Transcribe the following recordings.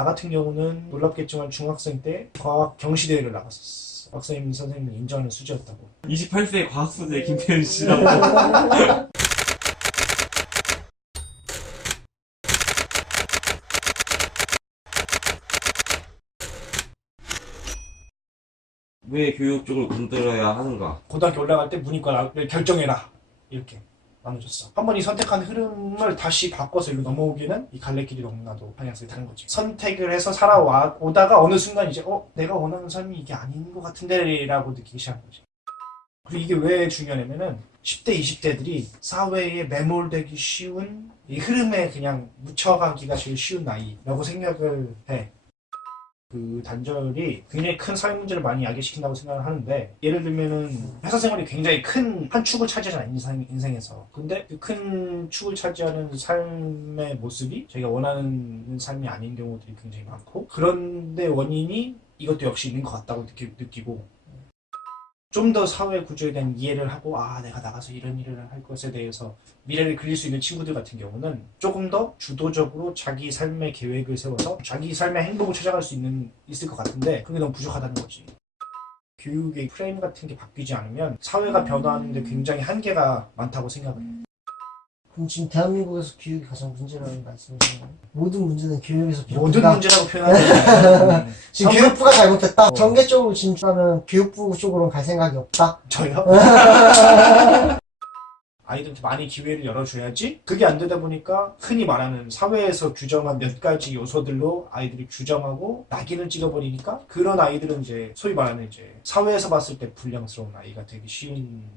나 같은 경우는 놀랍겠지만 중학생 때 과학 경시대회를 나갔었어. 박사님 선생님이 인정하는 수지였다고. 28세 과학소재 김태현 씨라고. 왜 교육 쪽을 건드려야 하는가? 고등학교 올라갈 때 문이과를 결정해라 이렇게 나눠줬어. 한 번 이 선택한 흐름을 다시 바꿔서 일로 넘어오기에는 이 갈래길이 너무나도 방향성이 다른 거지. 선택을 해서 살아오다가 어느 순간 이제 내가 원하는 삶이 이게 아닌 것 같은데 라고 느끼기 시작한 거지. 그리고 이게 왜 중요하냐면은 10대 20대들이 사회에 매몰되기 쉬운 이 흐름에 그냥 묻혀가기가 제일 쉬운 나이라고 생각을 해. 그 단절이 굉장히 큰 사회 문제를 많이 야기시킨다고 생각을 하는데, 예를 들면은 회사 생활이 굉장히 큰 한 축을 차지하잖아, 인생에서. 근데 그 큰 축을 차지하는 삶의 모습이 자기가 원하는 삶이 아닌 경우들이 굉장히 많고, 그런데 원인이 이것도 역시 있는 것 같다고 느끼고 좀 더 사회 구조에 대한 이해를 하고, 내가 나가서 이런 일을 할 것에 대해서 미래를 그릴 수 있는 친구들 같은 경우는 조금 더 주도적으로 자기 삶의 계획을 세워서 자기 삶의 행복을 찾아갈 수 있을 것 같은데, 그게 너무 부족하다는 거지. 교육의 프레임 같은 게 바뀌지 않으면 사회가 변화하는데 굉장히 한계가 많다고 생각을 해. 그럼 지금 대한민국에서 교육이 가장 문제라는 말씀이신가요? 모든 문제는 교육에서 모든 비롯된다. 문제라고 표현하는 지금 교육부가 잘못했다. 전개 쪽으로 진출하면 교육부 쪽으로는 갈 생각이 없다. 저요? 아이들한테 많이 기회를 열어줘야지. 그게 안 되다 보니까 흔히 말하는 사회에서 규정한 몇 가지 요소들로 아이들이 규정하고 낙인을 찍어버리니까 그런 아이들은 이제 소위 말하는 이제 사회에서 봤을 때 불량스러운 아이가 되기 쉬운.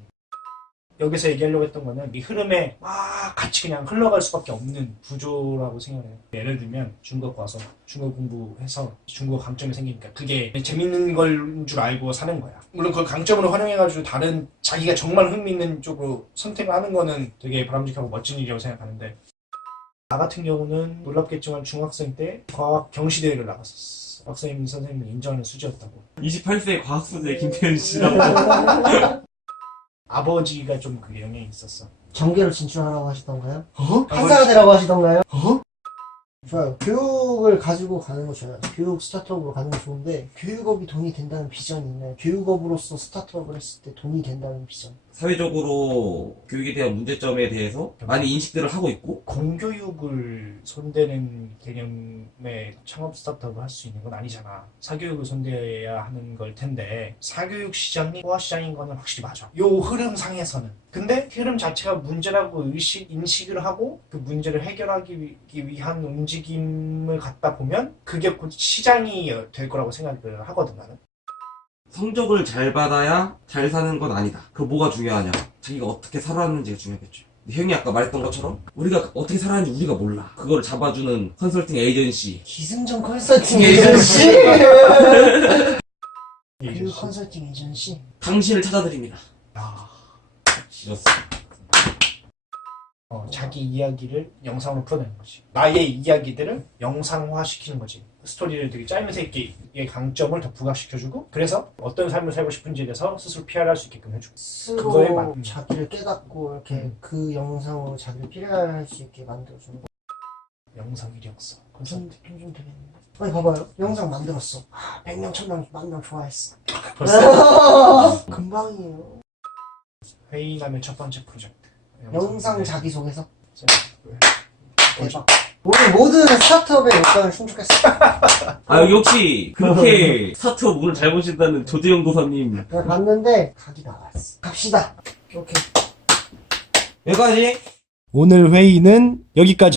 여기서 얘기하려고 했던 거는 이 흐름에 막 같이 그냥 흘러갈 수밖에 없는 구조라고 생각해요. 예를 들면 중국 와서 중국 공부해서 중국 강점이 생기니까 그게 재밌는 걸 줄 알고 사는 거야. 물론 그걸 강점으로 활용해가지고 다른 자기가 정말 흥미있는 쪽으로 선택을 하는 거는 되게 바람직하고 멋진 일이라고 생각하는데, 나 같은 경우는 놀랍겠지만 중학생 때 과학 경시대회를 나갔었어. 박사님 선생님이 인정하는 수지였다고. 28세 과학소재 김태현 씨라고. 아버지가 좀 그게 영향이 있었어. 전개로 진출하라고 하시던가요? 판사가 되라고 하시던가요? 좋아요. 교육을 가지고 가는 거 좋아요. 교육 스타트업으로 가는 거 좋은데, 교육업이 돈이 된다는 비전이 있나요? 교육업으로서 스타트업을 했을 때 돈이 된다는 비전. 사회적으로 교육에 대한 문제점에 대해서 많이 인식들을 하고 있고, 공교육을 손대는 개념의 창업 스타트업을 할 수 있는 건 아니잖아. 사교육을 손대야 하는 걸 텐데, 사교육 시장이 소아 시장인 거는 확실히 맞아. 요 흐름상에서는. 근데 흐름 자체가 문제라고 인식을 하고 그 문제를 해결하기 위한 움직임을 갖다 보면 그게 곧 시장이 될 거라고 생각을 하거든, 나는. 성적을 잘 받아야 잘 사는 건 아니다. 그럼 뭐가 중요하냐? 자기가 어떻게 살아왔는지가 중요하겠죠. 형이 아까 말했던 것처럼 우리가 어떻게 살았는지 우리가 몰라. 그걸 잡아주는 컨설팅 에이전시. 기승전 컨설팅 에이전시? 교육 컨설팅 에이전시? 당신을 찾아드립니다. 이렇습니다. 자기 이야기를 영상으로 풀어내는 거지. 나의 이야기들을 영상화시키는 거지. 스토리를 되게 짜임새 있게 의 강점을 더 부각시켜주고, 그래서 어떤 삶을 살고 싶은지에 대해서 스스로 PR할 수 있게끔 해주고. 스스로 자기를 깨닫고 이렇게 그 영상으로 자기를 PR할 수 있게 만들어주는 거. 영상 이력서. 좀 되겠는데. 아니 봐봐요. 영상 만들었어. 100명, 1000명, 10,000명 좋아했어. 벌써 금방이에요. 회의남의 첫 번째 프로젝트. 영상 자기소개서. 대박. 오늘 모든 스타트업의 요건을 충족했어. 역시 그렇게 스타트업 운을 잘 보신다는 조재영 도사님. 내가 봤는데 각이 나왔어. 갑시다. 오케이. 여기까지. 오늘 회의는 여기까지.